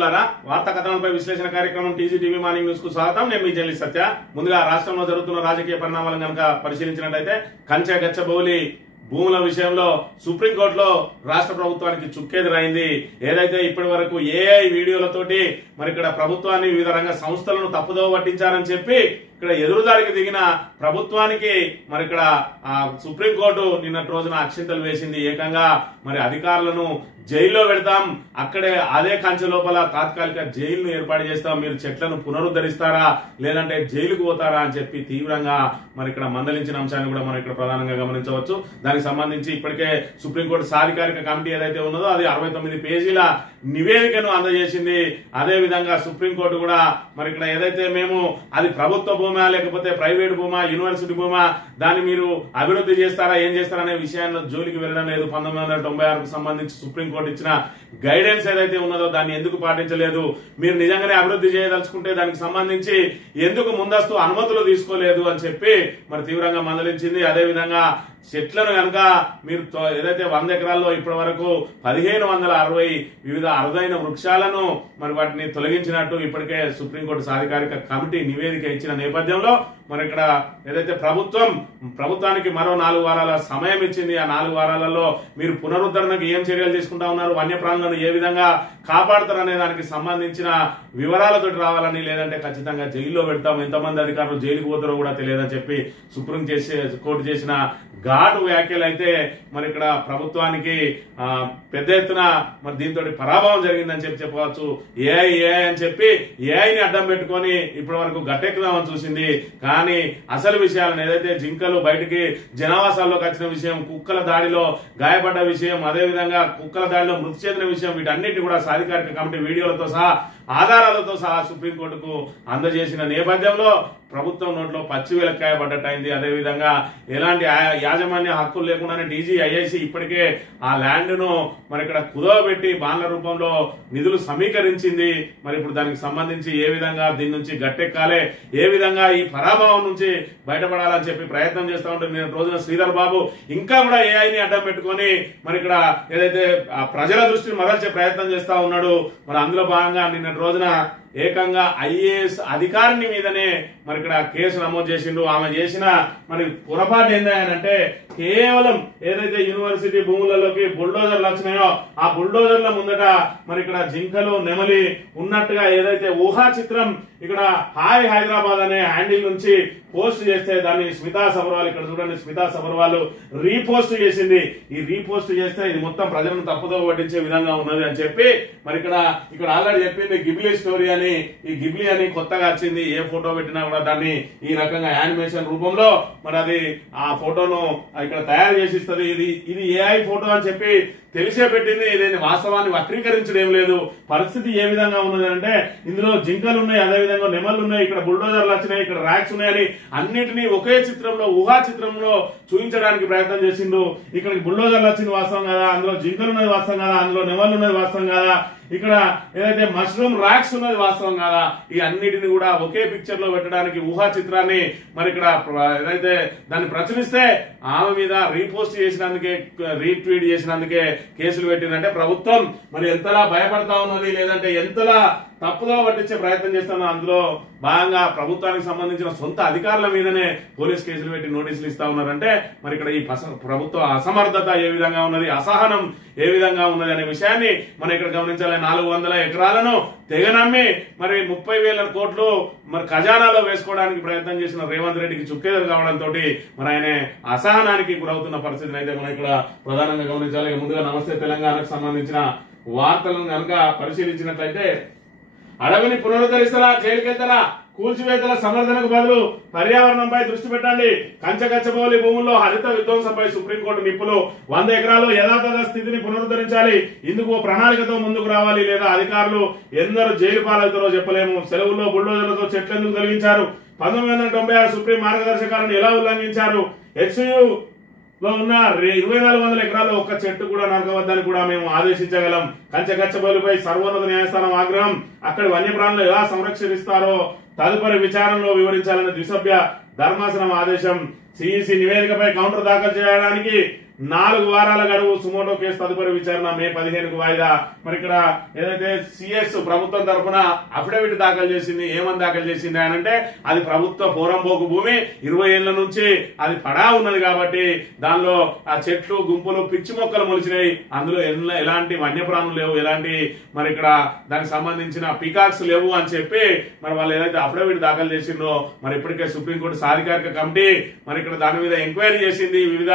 మిత్రులారా, వార్తా కథనంపై విశ్లేషణ కార్యక్రమం టీజీటీవీ మార్నింగ్ న్యూస్ కు స్వాగతం. నేను మీ జర్నలిస్ట్ సత్య. ముందుగా రాష్ట్రంలో జరుగుతున్న రాజకీయ పరిణామాలను కనుక పరిశీలించినట్లయితే కంచె గచ్చబౌలి భూముల విషయంలో సుప్రీంకోర్టులో రాష్ట్ర ప్రభుత్వానికి చుక్కెదురైంది. ఏదైతే ఇప్పటి వరకు ఏఐ వీడియోలతోటి మరి ఇక్కడ ప్రభుత్వాన్ని వివిధ రంగ సంస్థలను తప్పుదోవ పట్టించారని చెప్పి ఇక్కడ ఎదురుదాడికి దిగిన ప్రభుత్వానికి మరి ఇక్కడ సుప్రీంకోర్టు నిన్నటి రోజున అక్షింతలు వేసింది. ఏకంగా మరి అధికారులను జైల్లో పెడతాం, అక్కడే అదే కంచె లోపల తాత్కాలిక జైలును ఏర్పాటు చేస్తాం, మీరు చెట్లను పునరుద్ధరిస్తారా లేదంటే జైలుకు పోతారా అని చెప్పి తీవ్రంగా మరి ఇక్కడ మందలించిన అంశాన్ని కూడా మనం ఇక్కడ ప్రధానంగా గమనించవచ్చు. దానికి సంబంధించి ఇప్పటికే సుప్రీంకోర్టు సాధికారిక కమిటీ ఏదైతే ఉన్నదో అది 69 పేజీల నివేదికను అందజేసింది. అదే విధంగా సుప్రీంకోర్టు కూడా మరి ఇక్కడ ఏదైతే మేము అది ప్రభుత్వ భూమా లేకపోతే ప్రైవేట్ భూమా, యూనివర్సిటీ భూమా, దాన్ని మీరు అభివృద్ధి చేస్తారా ఏం చేస్తారా అనే విషయాన్ని జోలికి వెళ్ళడం లేదు. 1996కు సంబంధించి సుప్రీంకోర్టు ఇచ్చిన గైడెన్స్ ఏదైతే ఉన్నదో దాన్ని ఎందుకు పాటించలేదు, మీరు నిజంగానే అభివృద్ధి చేయదలుచుకుంటే దానికి సంబంధించి ఎందుకు ముందస్తు అనుమతులు తీసుకోలేదు అని చెప్పి మరి తీవ్రంగా మందలించింది. అదేవిధంగా చెట్లను కనుక మీరు ఏదైతే 100 ఎకరాల్లో ఇప్పటి వరకు 1560 వివిధ అరుదైన వృక్షాలను మరి వాటిని తొలగించినట్టు ఇప్పటికే సుప్రీంకోర్టు సాధికారిక కమిటీ నివేదిక ఇచ్చిన నేపథ్యంలో మరి ఇక్కడ ఏదైతే ప్రభుత్వానికి మరో 4 వారాల సమయం ఇచ్చింది. ఆ 4 వారాలలో మీరు పునరుద్ధరణకు ఏం చర్యలు తీసుకుంటా ఉన్నారు, వన్యప్రాణులను ఏ విధంగా కాపాడుతారనే దానికి సంబంధించిన వివరాలతోటి రావాలని, లేదంటే ఖచ్చితంగా జైల్లో పెడతాం, ఎంతమంది అధికారులు జైలుకు పోతారో కూడా తెలియదని చెప్పి కోర్టు చేసిన ఘాటు వ్యాఖ్యలు అయితే మరి ఇక్కడ ప్రభుత్వానికి పెద్ద ఎత్తున మరి దీంతో పరాభవం జరిగిందని చెప్పవచ్చు. ఏఐ అని చెప్పి ఏఐని అడ్డం పెట్టుకొని ఇప్పటి వరకు గట్టెక్కుదామని చూసింది. కానీ అసలు విషయాలను ఏదైతే జింకలు బయటికి జనావాసాల్లోకి వచ్చిన విషయం, కుక్కల దాడిలో గాయపడ్డ విషయం, అదేవిధంగా కుక్కల దాడిలో మృతి చెందిన విషయం, వీటన్నిటి కూడా సాధికారిక కమిటీ వీడియోలతో సహా ఆధారాలతో సహా సుప్రీంకోర్టుకు అందజేసిన నేపథ్యంలో ప్రభుత్వం నోట్లో పచ్చి వెలక్కాయ పడ్డట్టయింది. అదేవిధంగా ఎలాంటి యాజమాన్య హక్కులు లేకుండానే DGIIC ఇప్పటికే ఆ ల్యాండ్ ను మరి ఇక్కడ కుదవబెట్టి బాండ్ల రూపంలో నిధులు సమీకరించింది. మరి ఇప్పుడు దానికి సంబంధించి ఏ విధంగా దీని నుంచి గట్టెక్కాలి, ఏ విధంగా ఈ పరాభవం నుంచి బయటపడాలని చెప్పి ప్రయత్నం చేస్తూ ఉంటుంది. నేను రోజున శ్రీధర్ బాబు ఇంకా కూడా ఏఐని అడ్డం పెట్టుకొని మరి ఇక్కడ ఏదైతే ప్రజల దృష్టిని మరల్చే ప్రయత్నం చేస్తా ఉన్నాడు. మరి అందులో భాగంగా నిన్న రోజున ఏకంగా IAS అధికారిని మీదనే మరి ఇక్కడ కేసు నమోదు చేసిండు. ఆమె చేసిన మరి పొరపాటు ఏంటంటే కేవలం ఏదైతే యూనివర్సిటీ భూములలోకి బుల్డోజర్లు వచ్చినాయో ఆ బుల్డోజర్ల ముందట మరి ఇక్కడ జింకలు నెమలి ఉన్నట్టుగా ఏదైతే ఊహా చిత్రం ఇక్కడ హాయ్ హైదరాబాద్ అనే హ్యాండిల్ నుంచి పోస్ట్ చేస్తే దాన్ని స్మితా సబర్వాల్, ఇక్కడ చూడండి స్మితా సబర్వాల్ రీపోస్ట్ చేసింది. ఈ రీపోస్ట్ చేస్తే ఇది మొత్తం ప్రజలను తప్పుదో పట్టించే విధంగా ఉన్నది అని చెప్పి మరి ఇక్కడ ఆల్రెడీ చెప్పింది గిబ్లీ స్టోరీ అని. ఈ గిబ్లీ అని కొత్తగా వచ్చింది. ఏ ఫోటో పెట్టినా కూడా దాన్ని ఈ రకంగా యానిమేషన్ రూపంలో మరి అది ఆ ఫోటోను ఇక్కడ తయారు చేసి ఇస్తుంది. ఇది AI ఫోటో అని చెప్పి తెలిసే పెట్టింది. ఇదేంటి వాస్తవాన్ని వక్రీకరించడం లేదు. పరిస్థితి ఏ విధంగా ఉన్నది అంటే ఇందులో జింకలు ఉన్నాయి, అదేవిధంగా నెమళ్ళు ఉన్నాయి, ఇక్కడ బుల్డోజర్లు వచ్చినాయి, ఇక్కడ ర్యాక్స్ ఉన్నాయని అన్నిటినీ ఒకే చిత్రంలో ఊహా చిత్రంలో చూపించడానికి ప్రయత్నం చేసిండు. ఇక్కడికి బుల్డోజర్లు వచ్చింది వాస్తవం కదా, అందులో జింకలు ఉన్నది వాస్తవం కదా, అందులో నెమళ్ళు ఉన్నది వాస్తవం కదా, ఇక్కడ ఏదైతే మష్రూమ్ ర్యాక్స్ ఉన్నది వాస్తవం కదా, ఈ అన్నిటిని కూడా ఒకే పిక్చర్ లో పెట్టడానికి ఊహా చిత్రాన్ని మరి ఇక్కడ ఏదైతే దాన్ని ప్రచురిస్తే ఆమె మీద రీపోస్ట్ చేసినందుకే, రీట్వీట్ చేసినందుకే కేసులు పెట్టిందంటే ప్రభుత్వం మరి ఎంతలా భయపడతా ఉన్నది, లేదంటే ఎంతలా తప్పుదో పట్టించే ప్రయత్నం చేస్తున్నా. అందులో భాగంగా ప్రభుత్వానికి సంబంధించిన సొంత అధికారుల మీదనే పోలీస్ కేసులు పెట్టి నోటీసులు ఇస్తా ఉన్నారంటే మరి ఇక్కడ ఈ ప్రభుత్వ అసమర్థత ఏ విధంగా ఉన్నది, అసహనం ఏ విధంగా ఉన్నది అనే విషయాన్ని మనం ఇక్కడ గమనించాలి. 400 ఎకరాలను తెగనమ్మి మరి 30,000 కోట్లు మరి ఖజానాలో వేసుకోవడానికి ప్రయత్నం చేసిన రేవంత్ రెడ్డికి చుక్కెదురు కావడంతో మరి ఆయన అసహనానికి గురవుతున్న పరిస్థితిని అయితే మనం ఇక్కడ ప్రధానంగా గమనించాలి. ముందుగా నమస్తే తెలంగాణకు సంబంధించిన వార్తలను కనుక పరిశీలించినట్లయితే అడవిని పునరుద్ధరిస్తారా, జైలుకెళ్తారా, కూల్చివేతల సమర్థనకు బదులు పర్యావరణంపై దృష్టి పెట్టండి, కంచగచ్చబౌలి భూముల్లో హరిత విధ్వంసంపై సుప్రీంకోర్టు నిప్పులు, 100 ఎకరాలు యథాతథ స్థితిని పునరుద్ధరించాలి, ఇందుకు ప్రణాళికతో ముందుకు రావాలి, లేదా అధికారులు ఎందరు జైలు పాలవుతారో చెప్పలేము, సెలవుల్లో బుల్డోజర్లతో చెట్లెందుకు తొలగించారు, 1996 సుప్రీం మార్గదర్శకాలను ఎలా ఉల్లంఘించారు, HCU లో ఉన్న 2,400 ఎకరాల్లో ఒక్క చెట్టు కూడా నరకవద్దని కూడా మేము ఆదేశించగలం, కంచగచ్చబౌలిపై సర్వోన్నత న్యాయస్థానం ఆగ్రహం, అక్కడి వన్యప్రాణులు ఎలా సంరక్షిస్తారో తదుపరి విచారణలో వివరించాలని ద్విసభ్య ధర్మాసనం ఆదేశం, CEC నివేదికపై కౌంటర్ దాఖలు చేయడానికి 4 వారాల గడువు సుమోటో కేసు తదుపరి విచారణ మే 15కు వాయిదా. మరి ఇక్కడ ఏదైతే సిఎస్ ప్రభుత్వం తరఫున అఫిడవిట్ దాఖలు చేసింది, ఏమని దాఖలు చేసింది అని అంటే అది ప్రభుత్వ పోరంబోకు భూమి 20 ఏళ్ల నుంచి అది పడా ఉన్నది కాబట్టి దానిలో ఆ చెట్లు గుంపులు పిచ్చి మొక్కలు మొలిచినాయి, అందులో ఎలాంటి వన్యప్రాణులు లేవు, ఎలాంటి మరి ఇక్కడ దానికి సంబంధించిన పికాక్స్ లేవు అని చెప్పి మరి వాళ్ళు ఏదైతే అఫిడవిట్ దాఖలు చేసిందో మరి ఇప్పటికే సుప్రీంకోర్టు సాధికారిక కమిటీ మరి ఇక్కడ దాని మీద ఎంక్వైరీ చేసింది. వివిధ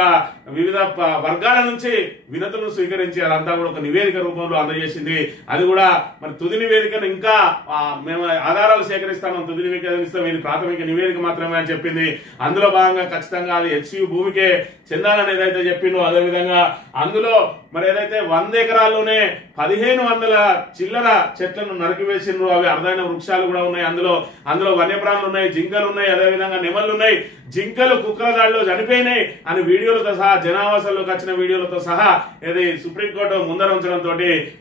వర్గాల నుంచి వినతులను స్వీకరించి అదంతా కూడా ఒక నివేదిక రూపంలో అందజేసింది. అది కూడా మరి తుది నివేదికను ఇంకా మేము ఆధారాలు సేకరిస్తాము, తుది నివేదిక ఇస్తాం, ఇది ప్రాథమిక నివేదిక మాత్రమే అని చెప్పింది. అందులో భాగంగా ఖచ్చితంగా అది హెచ్సియు భూమికే చెందాలని ఏదైతే చెప్పిందో అదేవిధంగా అందులో మరి ఏదైతే 100 ఎకరాల్లోనే 1500 చిల్లర చెట్లను నరికివేసిండ్రు. అవి అరుదైన వృక్షాలు కూడా ఉన్నాయి, అందులో వన్యప్రాణులు ఉన్నాయి, జింకలు ఉన్నాయి, అదేవిధంగా నెమళ్ళు ఉన్నాయి. జింకలు కుక్కల దాడిలో చనిపోయినాయి అని వీడియోలతో సహా, జనావాసాల్లోకి వచ్చిన వీడియోలతో సహా ఇది సుప్రీంకోర్టు ముందర ఉంచడంతో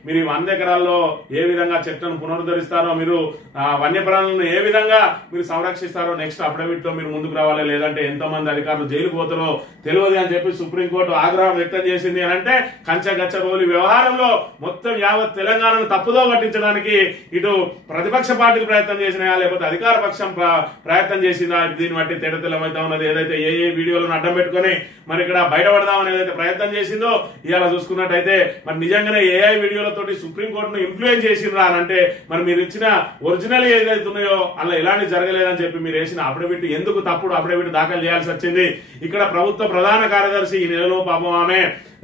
మీరు 100 ఎకరాల్లో ఏ విధంగా చెట్లను పునరుద్ధరిస్తారో, మీరు వన్యప్రాణులను ఏ విధంగా మీరు సంరక్షిస్తారో నెక్స్ట్ అఫిడవిట్ తో మీరు ముందుకు రావాలి, లేదంటే ఎంతో మంది అధికారులు జైలుకు పోతారో తెలియదు అని చెప్పి సుప్రీంకోర్టు ఆగ్రహం వ్యక్తం చేసింది. అని అంటే కంచగచ్చబౌలి వ్యవహారంలో మొత్తం యావత్ తెలంగాణను తప్పుదో పట్టించడానికి ఇటు ప్రతిపక్ష పార్టీలు ప్రయత్నం చేసినాయా లేకపోతే అధికార పక్షం ప్రయత్నం చేసిందా, దీన్ని బట్టి తెల్లమైతా ఉన్నది. ఏదైతే ఏ వీడియోలను అడ్డం పెట్టుకుని మరి ఇక్కడ బయటపడదామని ఏదైతే ప్రయత్నం చేసిందో ఇవాళ చూసుకున్నట్టయితే మరి నిజంగానే ఏఐ వీడియోలతోటి సుప్రీంకోర్టును ఇన్ఫ్లుయెన్స్ చేసిండ్రా అని అంటే మరి మీరు ఇచ్చిన ఒరిజినల్ ఏదైతే ఉన్నాయో అలా ఎలాంటి జరగలేదని చెప్పి మీరు వేసిన అఫిడవిట్ ఎందుకు తప్పుడు అఫిడవిట్ దాఖలు చేయాల్సి వచ్చింది. ఇక్కడ ప్రభుత్వ ప్రధాన కార్యదర్శి ఈ నెలలో పాపం ఆమె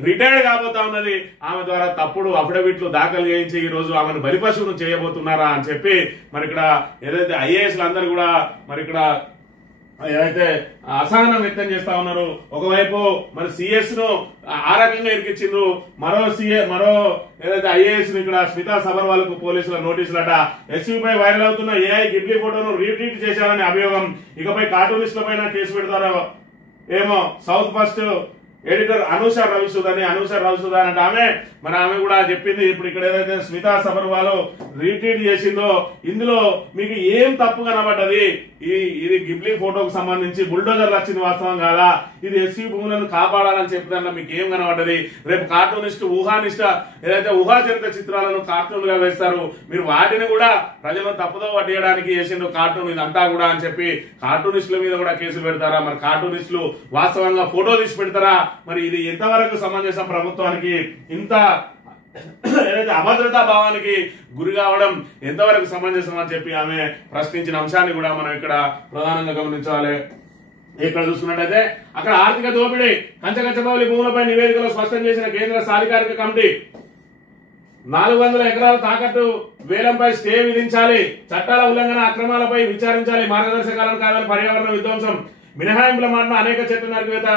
రిటైర్డ్ కాబోతా ఉన్నది, ఆమె ద్వారా తప్పుడు అఫిడవిట్లు దాఖలు చేయించి ఈ రోజు ఆమెను బలిపశువును చేయబోతున్నారా అని చెప్పి మరి ఇక్కడ ఏదైతే ఐఏఎస్లు అందరూ కూడా మరి ఇక్కడ ఏదైతే అసహనం వ్యక్తం చేస్తా ఉన్నారు. ఒకవైపు మరి సిఎస్ ను ఆ రకంగా ఇరికిచ్చిండ్రు, మరో ఏదైతే ఐఏఎస్ ను ఇక్కడ స్మితా సబర్వాల్ కు పోలీసుల నోటీసులట. ఎస్యూపై వైరల్ అవుతున్న ఏఐ గిబ్లీ ఫోటోను రీట్వీట్ చేశారని అభియోగం. ఇకపై కార్టూనిస్టుల పైన కేసు పెడతారో ఏమో. సౌత్ ఫస్ట్ ఎడిటర్ అనూష రవిసుధని అంటే ఆమె కూడా చెప్పింది. ఇప్పుడు ఇక్కడ ఏదైతే స్మితా సబర్వాల్ రీట్వీట్ చేసిందో ఇందులో మీకు ఏం తప్పు కనబడ్డది, ఇది గిబ్లీ ఫోటోకు సంబంధించి బుల్డోజర్లు వచ్చింది వాస్తవం కాదా, ఇది ఎస్సీ భూములను కాపాడాలని చెప్తాను మీకు ఏం కనబడ్డది. రేపు కార్టూనిస్ట్ ఊహానిష్ట ఏదైతే ఊహాజనిత చిత్రాలను కార్టూన్ గా వేస్తారు, మీరు వాటిని కూడా ప్రజలను తప్పుదో పట్టేయడానికి చేసిండు కార్టూన్ ఇదంతా కూడా అని చెప్పి కార్టూనిస్టుల మీద కూడా కేసులు పెడతారా? మరి కార్టూనిస్టులు వాస్తవంగా ఫోటో తీసి పెడతారా? మరి ఇది ఎంతవరకు సమంజసం? ప్రభుత్వానికి ఇంత ఏదైతే అభద్రతా భావానికి గురి కావడం ఎంతవరకు సమంజసం అని చెప్పి ఆమె ప్రశ్నించిన అంశాన్ని కూడా మనం ఇక్కడ ప్రధానంగా గమనించాలి. ఇక్కడ చూసుకున్నట్టయితే అక్కడ ఆర్థిక దోపిడీ కంచగచ్చబౌలి భూములపై నివేదికలో స్పష్టం చేసిన కేంద్ర సాధికారిక కమిటీ 400 ఎకరాల తాకట్టు వేలంపై స్టే విధించాలి, చట్టాల ఉల్లంఘన అక్రమాలపై విచారించాలి, మార్గదర్శకాలను కావాలి, పర్యావరణ విధ్వంసం మినహాయింపుల మాటన అనేక చెట్ల నరికివేత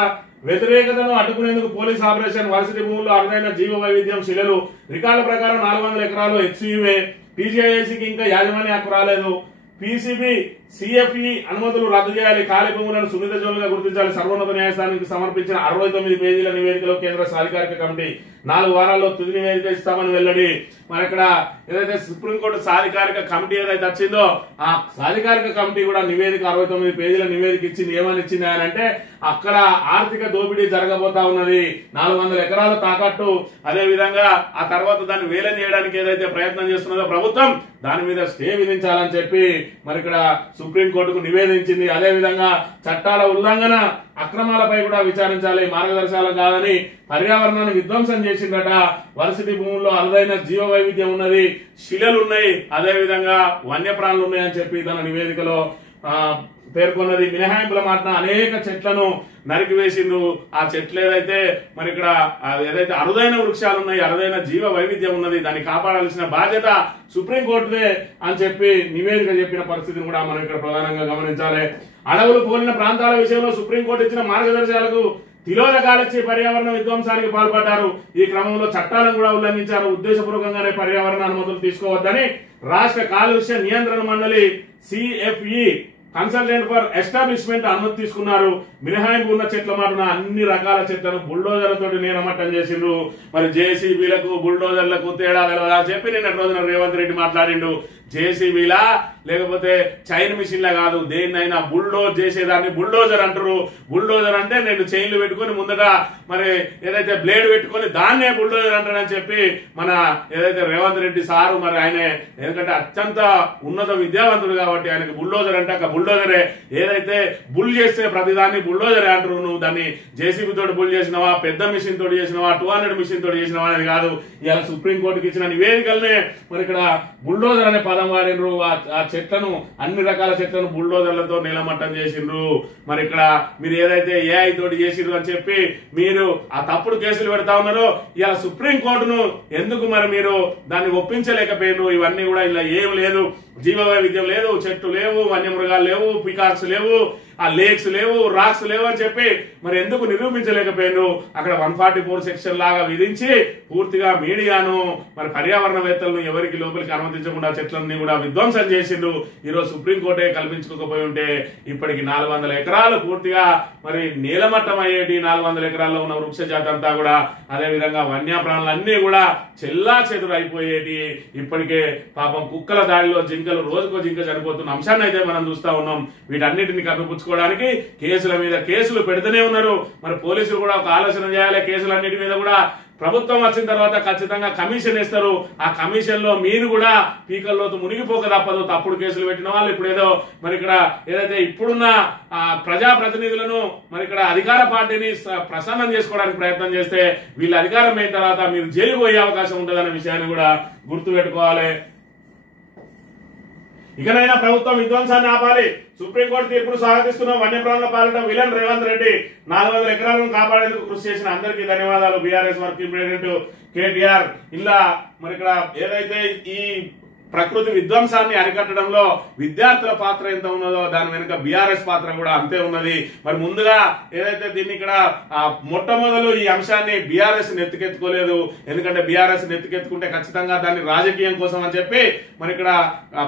వ్యతిరేకతను అడ్డుకునేందుకు పోలీస్ ఆపరేషన్, వర్సిటీ భూముల్లో అరుదైన జీవ వైవిధ్యం శిలలు, రికార్డుల ప్రకారం 400 ఎకరాలు హెచ్సియువే, టీజీఐఏసీకి ఇంకా యాజమాన్య హక్కు రాలేదు, పీసీబీ సిఎఫ్ఈ అనుమతులు రద్దు చేయాలి, ఖాళీ భూములను సున్నిత జోన్లుగా గుర్తించాలి. సర్వోన్నత న్యాయస్థానానికి సమర్పించిన 69 పేజీల నివేదికలో కేంద్ర సాధికారిక కమిటీ 4 వారాల్లో తుది నివేదిక ఇస్తామని వెల్లడి. మరి ఇక్కడ ఏదైతే సుప్రీంకోర్టు సాధికారిక కమిటీ ఏదైతే వచ్చిందో ఆ సాధికారిక కమిటీ కూడా నివేదిక 69 పేజీల నివేదిక ఇచ్చింది. ఏమని ఇచ్చింది అని అంటే అక్కడ ఆర్థిక దోపిడీ జరగబోతా ఉన్నది, 400 ఎకరాల తాకట్టు, అదే విధంగా ఆ తర్వాత దాన్ని వేలం చేయడానికి ఏదైతే ప్రయత్నం చేస్తున్నదో ప్రభుత్వం దాని మీద స్టే విధించాలని చెప్పి మరి ఇక్కడ సుప్రీంకోర్టుకు నివేదించింది. అదే విధంగా చట్టాల ఉల్లంఘన అక్రమాలపై కూడా విచారించాలి, మార్గదర్శకాలు కాదని పర్యావరణాన్ని విధ్వంసం చేసిందట. వర్సిటీ భూముల్లో అరుదైన జీవ వైవిధ్యం ఉన్నది, శిలలు ఉన్నాయి, అదే విధంగా వన్యప్రాణులు ఉన్నాయని చెప్పి తన నివేదికలో పేర్కొన్నది. మినహాయింపుల మాటన అనేక చెట్లను నరికివేసిండ్రు. ఆ చెట్లు ఏదైతే మరి ఇక్కడ ఏదైతే అరుదైన వృక్షాలు ఉన్నాయి, అరుదైన జీవ వైవిధ్యం ఉన్నది, దాన్ని కాపాడాల్సిన బాధ్యత సుప్రీంకోర్టుదే అని చెప్పి నివేదిక చెప్పిన పరిస్థితిని కూడా మనం ఇక్కడ ప్రధానంగా గమనించాలి. అడవులు పోలిన ప్రాంతాల విషయంలో సుప్రీంకోర్టు ఇచ్చిన మార్గదర్శకాలకు తిలోదకాలిచ్చి పర్యావరణ విధ్వంసానికి పాల్పడ్డారు. ఈ క్రమంలో చట్టాలను కూడా ఉల్లంఘించారు. ఉద్దేశపూర్వకంగానే పర్యావరణ అనుమతులు తీసుకోవద్దని రాష్ట్ర కాలుష్య నియంత్రణ మండలి సిఎఫ్ఈ కన్సల్టెంట్ ఫర్ ఎస్టాబ్లిష్మెంట్ అనుమతి తీసుకున్నారు. మినహాయింపు ఉన్న చెట్ల మాటన అన్ని రకాల చెట్లను బుల్డోజర్లతో నేనమట్టం చేసిండ్రు. మరి జేసీబీలకు బుల్డోజర్లకు తేడా చెప్పి నిన్న రోజున రేవంత్ రెడ్డి మాట్లాడిండు. జేసీబీలా లేకపోతే చైన్ మిషన్ లా కాదు, దేన్నైనా బుల్డోజ్ చేసేదాన్ని బుల్డోజర్ అంటారు. బుల్డోజర్ అంటే రెండు చైన్లు పెట్టుకుని ముందట మరి ఏదైతే బ్లేడ్ పెట్టుకుని దాన్నే బుల్డోజర్ అంటాడని చెప్పి మన ఏదైతే రేవంత్ రెడ్డి సారు మరి ఆయన ఎందుకంటే అత్యంత ఉన్నత విద్యావంతుడు కాబట్టి ఆయనకు బుల్డోజర్ అంటే ఒక బుల్డోజరే. ఏదైతే బుల్ చేస్తే ప్రతిదాన్ని బుల్డోజరే అంటారు. నువ్వు దాన్ని జేసీబీ తోటి బుల్ చేసినవా, పెద్ద మిషన్ తోటి చేసినవా, 200 మిషన్ తోటి చేసినవా అనేది కాదు. ఇలా సుప్రీంకోర్టుకి ఇచ్చిన నివేదికలనే మరి ఇక్కడ బుల్డోజర్ అనే పదం వాడినరు. ఆ చెట్లను అన్ని రకాల చెట్లను బుల్డోజర్లతో నీలమట్టం చేసిండ్రు. మరి ఇక్కడ మీరు ఏదైతే ఏఐ తోటి చేసిండ్రు అని చెప్పి మీరు ఆ తప్పుడు కేసులు పెడతా ఉన్నారో ఇలా సుప్రీంకోర్టును ఎందుకు మరి మీరు దాన్ని ఒప్పించలేకపోయినారు? ఇవన్నీ కూడా ఇలా ఏం లేదు, జీవ వైవిధ్యం లేదు, చెట్టు లేవు, వన్యమృగాలు లేవు, పికాక్స్ లేవు, ఆ లేక్స్ లేవు, రాక్స్ లేవు అని చెప్పి మరి ఎందుకు నిరూపించలేకపోయారు? అక్కడ 144 సెక్షన్ లాగా విధించి పూర్తిగా మీడియాను మరి పర్యావరణవేత్తలను ఎవరికి లోపలికి అనుమతించకుండా చెట్లన్నీ కూడా విధ్వంసం చేసిండ్రు. ఈరోజు సుప్రీంకోర్టే కల్పించుకోకపోయి ఉంటే ఇప్పటికి 400 ఎకరాలు పూర్తిగా మరి నీలమట్టం అయ్యేటి, 400 ఎకరాల్లో ఉన్న వృక్ష జాతి అంతా కూడా అదే విధంగా వన్యప్రాణులన్నీ కూడా చెల్లా చెదురు అయిపోయేటి. ఇప్పటికే పాపం కుక్కల దాడిలో జింకలు రోజుకో జింక చనిపోతున్న అంశాన్ని అయితే మనం చూస్తా ఉన్నాం. వీటన్నిటిని కప్పిపుచ్చుకోవడానికి కేసుల మీద కేసులు పెడుతూనే ఉన్నారు. మరి పోలీసులు కూడా ఒక ఆలోచన చేయాలి. కేసులన్నిటి మీద కూడా ప్రభుత్వం వచ్చిన తర్వాత ఖచ్చితంగా కమిషన్ ఇస్తారు. ఆ కమిషన్ లో మీరు కూడా పీకల్లోతు మునిగిపోక తప్పదు. తప్పుడు కేసులు పెట్టిన వాళ్ళు ఇప్పుడు ఏదో మరి ఇక్కడ ఏదైతే ఇప్పుడున్న ప్రజాప్రతినిధులను మరి ఇక్కడ అధికార పార్టీని ప్రసన్నం చేసుకోవడానికి ప్రయత్నం చేస్తే వీళ్ళ అధికారం అయిన తర్వాత మీరు జైలు పోయే అవకాశం ఉంటుందనే విషయాన్ని కూడా గుర్తుపెట్టుకోవాలి. ఇకనైనా ప్రభుత్వం విధ్వంసాన్ని ఆపాలి. సుప్రీంకోర్టు తీర్పును స్వాగతిస్తున్న వన్యప్రాణుల పాలన విలన్ రేవంత్ రెడ్డి 400 ఎకరాలను కాపాడేందుకు కృషి చేసిన అందరికీ ధన్యవాదాలు. BRS working president KTR. ఇలా మరి ఇక్కడ ఏదైతే ఈ ప్రకృతి విధ్వంసాన్ని అరికట్టడంలో విద్యార్థుల పాత్ర ఎంత ఉన్నదో దాని వెనుక బీఆర్ఎస్ పాత్ర కూడా అంతే ఉన్నది. మరి ముందుగా ఏదైతే దీన్ని ఇక్కడ మొట్టమొదలు ఈ అంశాన్ని బీఆర్ఎస్ నెత్తికెత్తుకోలేదు. ఎందుకంటే బీఆర్ఎస్ నెత్తికెత్తుకుంటే ఖచ్చితంగా దాన్ని రాజకీయం కోసం అని చెప్పి మరి ఇక్కడ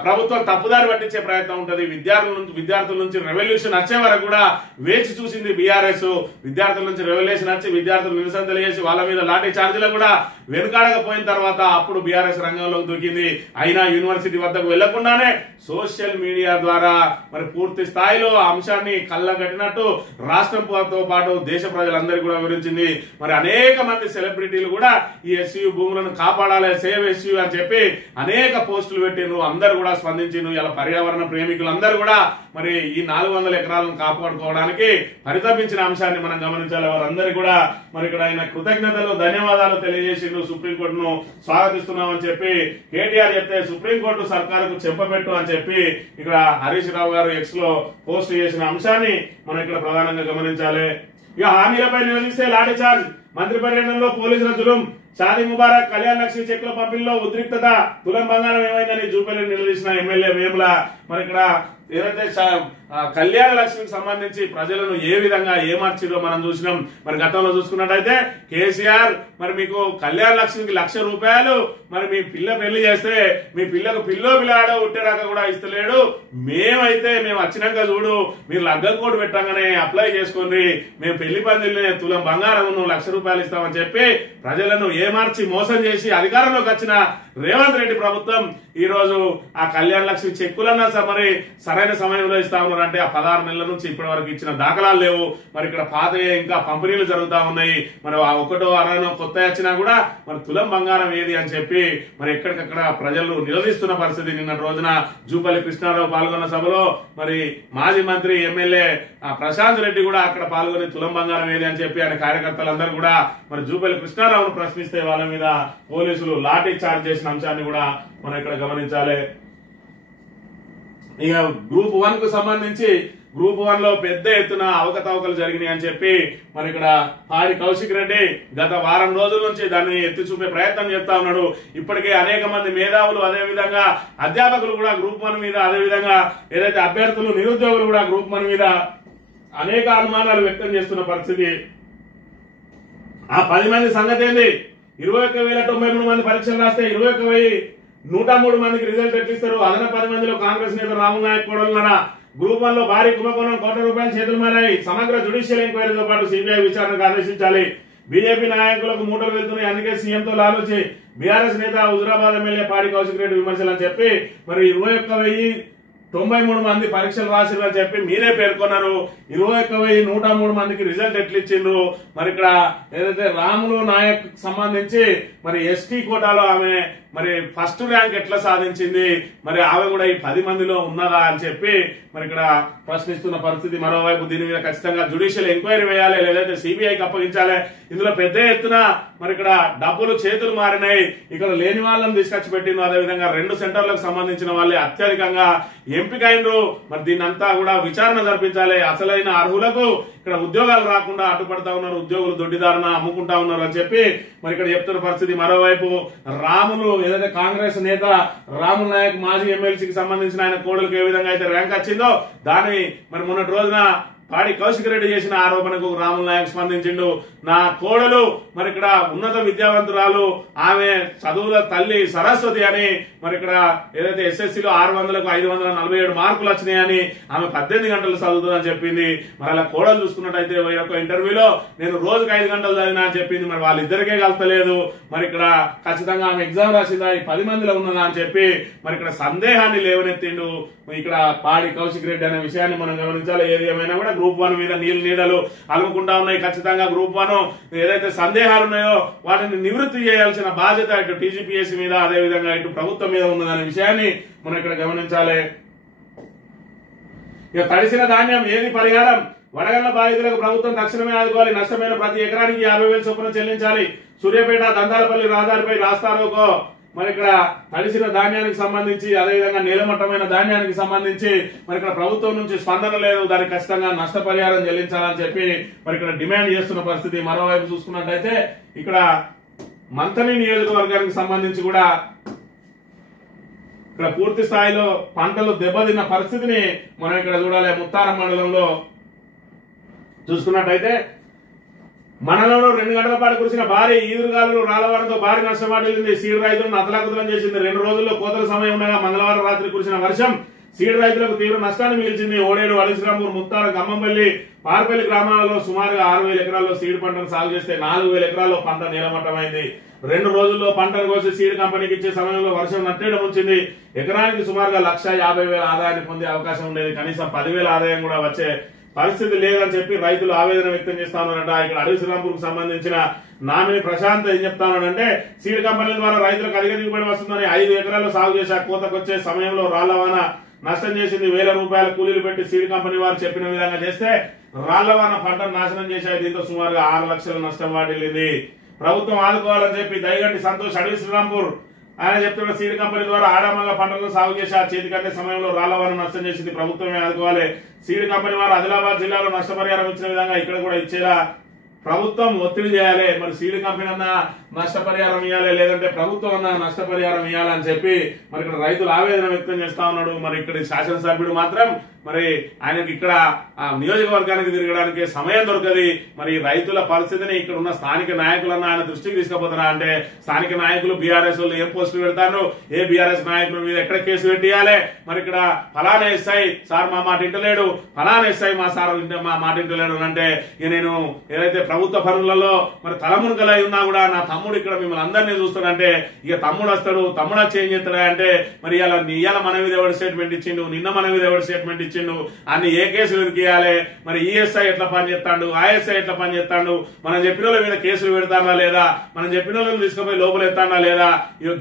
ప్రభుత్వం తప్పుదారి పట్టించే ప్రయత్నం ఉంటది. విద్యార్థుల నుంచి రెవల్యూషన్ వచ్చే వరకు కూడా వేచి చూసింది బీఆర్ఎస్. విద్యార్థుల నుంచి రెవల్యూషన్ వచ్చి విద్యార్థులు నిరసన తెలియజేసి వాళ్ళ మీద లాఠీ చార్జీలు కూడా వెనుకాడకపోయిన తర్వాత అప్పుడు బీఆర్ఎస్ రంగంలోకి దూకింది. అయినా యూనివర్సిటీ వద్దకు వెళ్లకుండానే సోషల్ మీడియా ద్వారా మరి పూర్తి స్థాయిలో ఆ అంశాన్ని కళ్ళగట్టినట్టు రాష్ట్రంతో పాటు దేశ ప్రజలందరికీ కూడా వివరించింది. మరి అనేక మంది సెలబ్రిటీలు కూడా ఈ ఎస్యూ భూములను కాపాడాలి, సేవ్ ఎస్యూ అని చెప్పి అనేక పోస్టులు పెట్టిండ్రు. అందరూ కూడా స్పందించిండ్రు. ఇలా పర్యావరణ ప్రేమికులందరూ కూడా మరి ఈ 400 ఎకరాలను కాపాడుకోవడానికి పరితపించిన అంశాన్ని మనం గమనించాలి. వారందరికీ కూడా మరి ఇక్కడ ఆయన కృతజ్ఞతలు ధన్యవాదాలు తెలియజేసిండ్రు. సుప్రీంకోర్టును స్వాగతిస్తున్నామని చెప్పి కేటీఆర్ చెప్తే సుప్రీంకోర్టు సర్కారుకు చెప్పబెట్టు అని చెప్పి ఇక్కడ హరీష్ రావు గారు ఎక్స్ లో పోస్ట్ చేసిన అంశాన్ని మనం ఇక్కడ ప్రధానంగా గమనించాలి. ఇక హామీలపై నిలదీస్తే లాఠీ చార్జ్, మంత్రి పర్యటనలో పోలీసుల జులుం, షాదీ ముబారక్, కళ్యాణ్ లక్ష్మి చెక్కుల పంపిణీలో ఉద్రిక్తత, తులం బంగారం ఏమైందని జూపల్లిని నిలదీసిన ఎమ్మెల్యే వేముల. మరి ఇక్కడ ఏదైతే కళ్యాణ లక్ష్మికి సంబంధించి ప్రజలను ఏ విధంగా ఏమార్చిరో మనం చూసినాం. మరి గతంలో చూసుకున్నట్టయితే కేసీఆర్ మరి మీకు కళ్యాణ లక్ష్మికి ₹1,00,000 మరి మీ పిల్ల పెళ్లి చేస్తే మీ పిల్లకు పిల్లాడో ఉట్టేరాక కూడా ఇస్తలేడు. మేము వచ్చినాక చూడు మీరు లగ్గం కోడ్ పెట్టంగానే అప్లై చేసుకోండి, మేము పెళ్లి పందిల్ని తులం బంగారం ₹1,00,000 ఇస్తామని చెప్పి ప్రజలను ఏమార్చి మోసం చేసి అధికారంలోకి వచ్చిన రేవంత్ రెడ్డి ప్రభుత్వం ఈ రోజు ఆ కళ్యాణ లక్ష్మి చెక్కులన్నా మరి సరైన సమయంలో ఇస్తా ఉన్నారు. అంటే ఆ 16 నెలల నుంచి ఇప్పటి వరకు ఇచ్చిన దాఖలాలు లేవు. మరి ఇక్కడ పాత ఇంకా పంపిణీలు జరుగుతా ఉన్నాయి. మరి ఆ 1వ వారంలో కొత్త వచ్చినా కూడా మరి తులం బంగారం ఏది అని చెప్పి మరి ఎక్కడికక్కడ ప్రజలు నిలదీస్తున్న పరిస్థితి. నిన్న రోజున జూపల్లి కృష్ణారావు పాల్గొన్న సభలో మరి మాజీ మంత్రి ఎమ్మెల్యే ప్రశాంత్ రెడ్డి కూడా అక్కడ పాల్గొని తులం బంగారం ఏది అని చెప్పి ఆయన కార్యకర్తలందరూ కూడా మరి జూపల్లి కృష్ణారావును ప్రశ్నిస్తే వాళ్ళ మీద పోలీసులు లాఠీ చార్జ్ చేసిన అంశాన్ని కూడా మనం ఇక్కడ గమనించాలి. ఇక గ్రూప్ 1 కు సంబంధించి గ్రూప్ 1 లో పెద్ద ఎత్తున అవకతవకలు జరిగినాయి అని చెప్పి మరి ఇక్కడ పాడి కౌశిక్ రెడ్డి గత వారం రోజుల నుంచి దాన్ని ఎత్తి చూపే ప్రయత్నం చేస్తా ఉన్నాడు. ఇప్పటికే అనేక మంది మేధావులు అదే విధంగా అధ్యాపకులు కూడా గ్రూప్ 1 మీద, అదే విధంగా ఏదైతే అభ్యర్థులు నిరుద్యోగులు కూడా గ్రూప్ 1 మీద అనేక అనుమానాలు వ్యక్తం చేస్తున్న పరిస్థితి. ఆ 10 మంది సంగతి ఏంది? 21,093 మంది పరీక్షలు రాస్తే 21,103 మందికి రిజల్ట్ ఎట్లిస్తారు? అదన 10 మందిలో కాంగ్రెస్ నేత రాహుల్ నాయక్ కూడా ఉన్నారా? గ్రూప్ 1 లో భారీ కుంభకోణం, ₹1 కోట్ల చేతులు మారాయి. సమగ్ర జ్యుడిషియల్ ఎంక్వైరీతో పాటు సిబిఐ విచారణకు ఆదేశించాలి. బీజేపీ నాయకులకు మూటలు వెళ్తున్నాయి, అందుకే సీఎంతో లాలూచి. బీఆర్ఎస్ నేత హుజురాబాద్ ఎమ్మెల్యే పాడి కౌశిక్ రెడ్డి విమర్శలు అని చెప్పి మరి 21,093 మంది పరీక్షలు రాసిరని చెప్పి మీరే పేర్కొన్నారు. 21,103 మందికి రిజల్ట్ ఎట్లా ఇచ్చిండ్రు? మరి ఇక్కడ ఏదైతే రాములు నాయక్ సంబంధించి మరి ఎస్టీ కోటాలో ఆమె మరి ఫస్ట్ ర్యాంక్ ఎట్లా సాధించింది, మరి ఆమె కూడా ఈ 10 మందిలో ఉన్నదా అని చెప్పి మరి ఇక్కడ ప్రశ్నిస్తున్న పరిస్థితి. మరోవైపు దీని మీద ఖచ్చితంగా జ్యుడిషియల్ ఎంక్వైరీ వేయాలి, లేదంటే సిబిఐకి అప్పగించాలి. ఇందులో పెద్ద ఎత్తున మరి ఇక్కడ డబ్బులు చేతులు మారినాయి, ఇక్కడ లేని వాళ్ళని తీసుకొచ్చి పెట్టిండ్రు. అదేవిధంగా 2 సెంటర్లకు సంబంధించిన వాళ్ళే అత్యధికంగా ఎంపికైనరు. మరి దీన్నంతా కూడా విచారణ జరిపించాలి. అసలైన అర్హులకు ఇక్కడ ఉద్యోగాలు రాకుండా అడ్డుపడతా ఉన్నారు, ఉద్యోగులు దొడ్డిదారున అమ్ముకుంటా ఉన్నారు అని చెప్పి మరి ఇక్కడ చెప్తున్న పరిస్థితి. మరోవైపు రాములు ఏదైతే కాంగ్రెస్ నేత రాముల్ నాయక్ మాజీ ఎమ్మెల్సీకి సంబంధించిన ఆయన కోడలకు ఏ విధంగా అయితే ర్యాంక్ వచ్చిందో దాని మరి మొన్నటి రోజున పాడి కౌశిక్ రెడ్డి చేసిన ఆరోపణకు రాముల్ నాయక్ స్పందించిండు. నా కోడలు మరి ఇక్కడ ఉన్నత విద్యావంతురాలు, ఆమె చదువుల తల్లి సరస్వతి అని మరి ఇక్కడ ఏదైతే ఎస్ఎస్సీలో 600కు 547 మార్కులు వచ్చినాయని ఆమె 18 గంటలు చదువుతుందని చెప్పింది. మరి అలా కోడలు చూసుకున్నట్టయితే ఒక ఇంటర్వ్యూలో నేను రోజుకు 5 గంటలు చదివినా అని చెప్పింది. మరి వాళ్ళిద్దరికే కలపలేదు. మరి ఇక్కడ ఖచ్చితంగా ఆమె ఎగ్జామ్ రాసిందా, ఈ 10 మందిలో ఉన్నదా అని చెప్పి మరి ఇక్కడ సందేహాన్ని లేవనెత్తిండు ఇక్కడ పాడి కౌశిక్ రెడ్డి అనే విషయాన్ని మనం గమనించాలి. ఏది ఏమైనా కూడా గ్రూప్ 1 మీద నీడలు అలుముకుంటా ఉన్నాయి. ఖచ్చితంగా గ్రూప్ 1 ఏదైతే సందేహాలు ఉన్నాయో వాటిని నివృత్తి చేయాల్సిన బాధ్యత ఇటు టీజీపీఎస్సీ మీద, అదేవిధంగా ఇటు ప్రభుత్వం మీద ఉన్నదనే విషయాన్ని మనం ఇక్కడ గమనించాలి. ఇక తడిసిన ధాన్యం ఏది పరిహారం? వడగళ్ల బాధితులకు ప్రభుత్వం తక్షణమే ఆదుకోవాలి. నష్టమైన ప్రతి ఎకరానికి 50,000 చొప్పున చెల్లించాలి. సూర్యాపేట దందాలపల్లి రహదారిపై రాస్తారోకో మరి ఇక్కడ తడిసిన ధాన్యానికి సంబంధించి, అదేవిధంగా నేలమట్టమైన ధాన్యానికి సంబంధించి మరి ఇక్కడ ప్రభుత్వం నుంచి స్పందన లేదు. దానికి ఖచ్చితంగా నష్టపరిహారం చెల్లించాలని చెప్పి మరి ఇక్కడ డిమాండ్ చేస్తున్న పరిస్థితి. మరోవైపు చూసుకున్నట్టయితే ఇక్కడ మంథని నియోజకవర్గానికి సంబంధించి కూడా ఇక్కడ పూర్తి స్థాయిలో పంటలు దెబ్బతిన్న పరిస్థితిని మనం ఇక్కడ చూడాలి. ముత్తారం మండలంలో చూసుకున్నట్టయితే మండలంలో 2 గంటల పాటు కురిసిన భారీ ఈదురుగాలులు రాళ్లవారంతో భారీ నష్టం వాటిల్లింది. సీడ్ రైతులను అతలాకుతలం చేసింది. 2 రోజుల్లో కోతల సమయం ఉండగా మంగళవారం రాత్రి కురిసిన వర్షం సీడ్ రైతులకు తీవ్ర నష్టాన్ని మిగిల్చింది. ఓడేడు, అలిసిరాంపూర్, ముత్తారం, ఖమ్మంపల్లి, పార్పల్లి గ్రామాలలో సుమారుగా 6,000 ఎకరాల్లో సీడ్ పంటను సాగు చేస్తే 4,000 ఎకరాల్లో పంట నీలమట్టమైంది. 2 రోజుల్లో పంటను కోసి సీడ్ కంపెనీకి ఇచ్చే సమయంలో వర్షం నట్టేయడం ఉంచింది. ఎకరానికి సుమారుగా 1,50,000 ఆదాయాన్ని పొందే అవకాశం ఉండేది. కనీసం 10,000 ఆదాయం కూడా వచ్చే పరిస్థితి లేదని చెప్పి రైతులు ఆవేదన వ్యక్తం చేస్తా ఉన్నారట. ఇక్కడ అడవి శ్రీరాంపూర్ కు సంబంధించిన నామిని ప్రశాంత్ ఏం చెప్తా ఉన్నాడంటే సీడ్ కంపెనీల ద్వారా రైతులకు అధిక దిగుబడి వస్తుందని 5 ఎకరాల్లో సాగు చేశా. కోతకొచ్చే సమయంలో రాళ్లవాన నష్టం చేసింది. 1,000 రూపాయల కూలీలు పెట్టి సీడ్ కంపెనీ వారు చెప్పిన విధంగా చేస్తే రాళ్లవాన పంటను నాశనం చేశాయి. దీంతో సుమారుగా 6 లక్షల నష్టం వాటిల్లింది. ప్రభుత్వం ఆదుకోవాలని చెప్పి దైగంటి సంతోష్ అడవి శ్రీరాంపూర్ ఆయన చెప్తున్న సీడ్ కంపెనీ ద్వారా ఆడామంగా పంటలను సాగు చేసి ఆ చేతికంటే సమయంలో రాళ్లవాన నష్టం చేసింది. ప్రభుత్వమే ఆదుకోవాలి. సీడ్ కంపెనీ వారు ఆదిలాబాద్ జిల్లాలో నష్టపరిహారం ఇచ్చిన విధంగా ఇక్కడ కూడా ఇచ్చేలా ప్రభుత్వం ఒత్తిడి చేయాలి. మరి సీడ్ కంపెనీ అన్నా నష్టపరిహారం ఇవ్వాలి, లేదంటే ప్రభుత్వం అన్నా నష్టపరిహారం ఇవ్వాలని చెప్పి మరి ఇక్కడ రైతులు ఆవేదన వ్యక్తం చేస్తా ఉన్నాడు. మరి ఇక్కడ శాసనసభ్యుడు మాత్రం మరి ఆయనకి ఇక్కడ ఆ నియోజకవర్గానికి తిరగడానికి సమయం దొరకది. మరి రైతుల పరిస్థితిని ఇక్కడ ఉన్న స్థానిక నాయకులన్నా ఆయన దృష్టికి తీసుకుపోతారా అంటే స్థానిక నాయకులు బీఆర్ఎస్ వాళ్ళు ఏం పోస్టులు పెడతారు, ఏ బీఆర్ఎస్ నాయకుల మీద ఎక్కడ కేసు పెట్టియాలి, మరి ఇక్కడ ఫలానా ఎస్ఐ సార్ మా మాట ఇంటలేడు, ఫలానా ఎస్ఐ మా సార్ మా మాట ఇంటలేడు అంటే ఇక నేను ఏదైతే ప్రభుత్వ పనులలో మరి తలమునకలై ఉన్నా కూడా నా తమ్ముడు ఇక్కడ మిమ్మల్ని అందరినీ చూస్తాడంటే ఇక తమ్ముడు వస్తాడు, తమ్ముడు వచ్చి ఏం చేస్తాడా అంటే మరి ఇవాళ మన మీద ఎవరు స్టేట్మెంట్ ఇచ్చిండు, నిన్న మన మీద ఎవరు స్టేట్మెంట్ ఇచ్చిండు, అన్ని ఏ కేసులు ఇరికియాలి, మరి ఈఎస్ఐ ఎట్లా పని చేస్తాడు, ఐఎస్ఐ ఎట్లా పని చేస్తాడు, మనం చెప్పిన వాళ్ళ మీద కేసులు పెడతాడా లేదా, మనం చెప్పిన వాళ్ళని తీసుకుపోయి లోపల ఎత్తాడా లేదా,